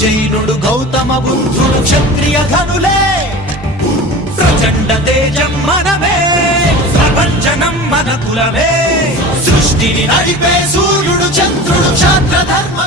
జైనుడు గౌతమ బుద్ధుడు క్షత్రియ ఘనులే ప్రచండ తేజం మనమే ప్రపంచనం మన కులమే సృష్టిని నడిపే సూర్యుడు చంద్రుడు క్షాత్ర ధర్మ